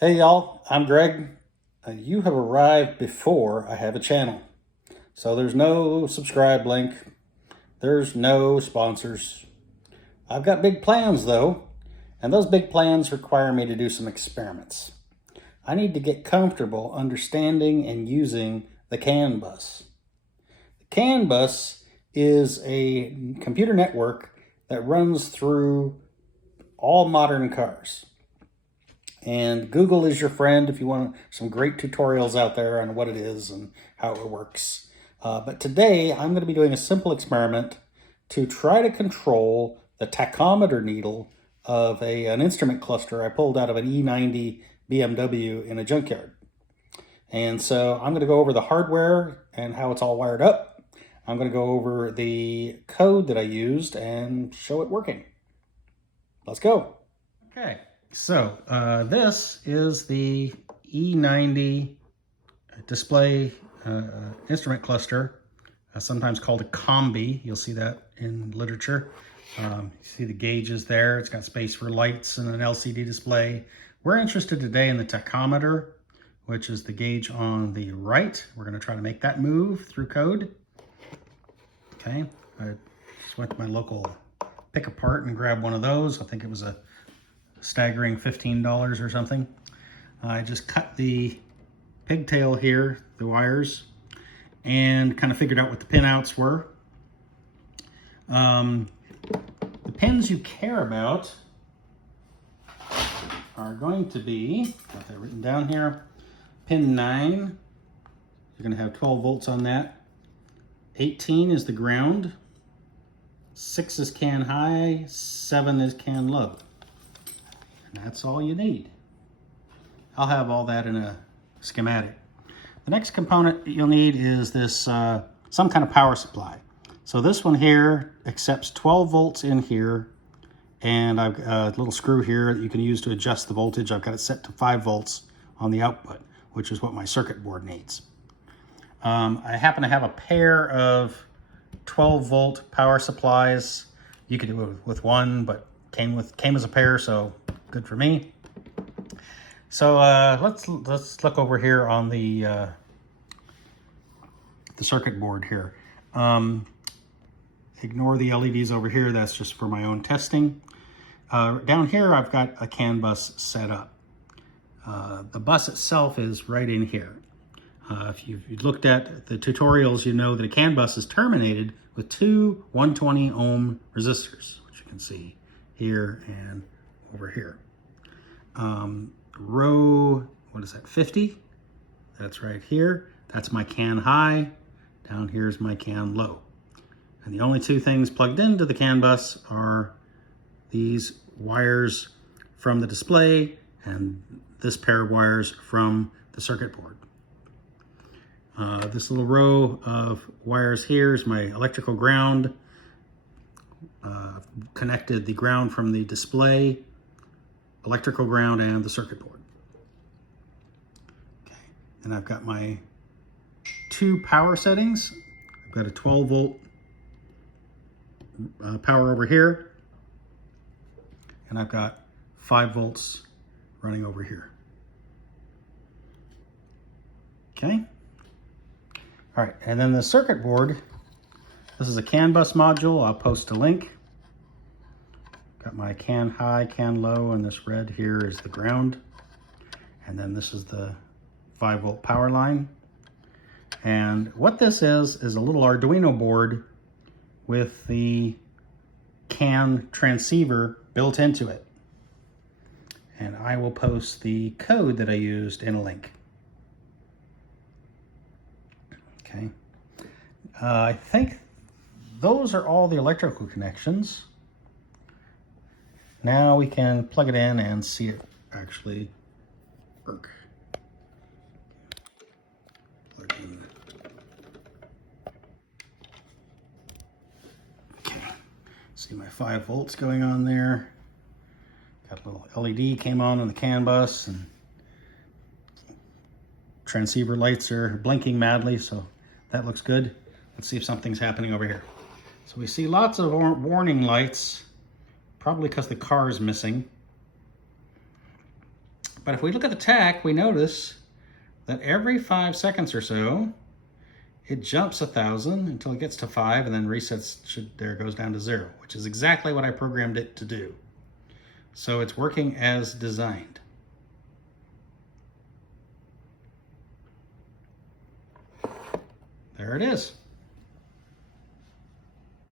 Hey y'all, I'm Greg. You have arrived before I have a channel. So there's no subscribe link. There's no sponsors. I've got big plans though, and those big plans require me to do some experiments. I need to get comfortable understanding and using the CAN bus. The CAN bus is a computer network that runs through all modern cars. And Google is your friend if you want some great tutorials out there on what it is and how it works. But today I'm going to be doing a simple experiment to try to control the tachometer needle of an instrument cluster I pulled out of an E90 BMW in a junkyard. And so I'm going to go over the hardware and how it's all wired up. I'm going to go over the code that I used and show it working. Let's go. Okay. So this is the E90 display instrument cluster, sometimes called a CANBed. You'll see that in literature. You see the gauges there. It's got space for lights and an LCD display. We're interested today in the tachometer, which is the gauge on the right. We're going to try to make that move through code. Okay, I just went to my local pick apart and grabbed one of those. I think it was a staggering $15 or something. I just cut the pigtail here, the wires, and kind of figured out what the pinouts were. The pins you care about are going to be, got that written down here, pin 9, you're going to have 12 volts on that. 18 is the ground, 6 is CAN high, 7 is CAN low. And that's all you need. I'll have all that in a schematic. The next component you'll need is this some kind of power supply. So this one here accepts 12 volts in here, and I've got a little screw here that you can use to adjust the voltage. I've got it set to 5 volts on the output, which is what my circuit board needs. I happen to have a pair of 12 volt power supplies. You could do it with one, but came as a pair, so good for me. So let's look over here on the circuit board here. Ignore the LEDs over here. That's just for my own testing. Down here, I've got a CAN bus set up. The bus itself is right in here. If you've looked at the tutorials, you know that a CAN bus is terminated with two 120 ohm resistors, which you can see here and over here. Row, what is that, 50? That's right here. That's my CAN high. Down here's my CAN low. And the only two things plugged into the CAN bus are these wires from the display and this pair of wires from the circuit board. This little row of wires here is my electrical ground. Connected the ground from the display, electrical ground, and the circuit board. Okay, and I've got my two power settings. I've got a 12 volt power over here, and I've got 5 volts running over here. Okay. All right, and then the circuit board, this is a CAN bus module. I'll post a link. Got my CAN high, CAN low, and this red here is the ground. And then this is the 5 volt power line. And what this is a little Arduino board with the CAN transceiver built into it. And I will post the code that I used in a link. Okay, I think those are all the electrical connections. Now we can plug it in and see it actually work. Plug in. Okay, see my 5 volts going on there. Got a little LED came on the CAN bus, and transceiver lights are blinking madly, so that looks good. Let's see if something's happening over here. So we see lots of warning lights, probably because the car is missing. But if we look at the tach, we notice that every 5 seconds or so, it jumps 1,000 until it gets to 5 and then resets, there it goes down to 0, which is exactly what I programmed it to do. So it's working as designed. There it is.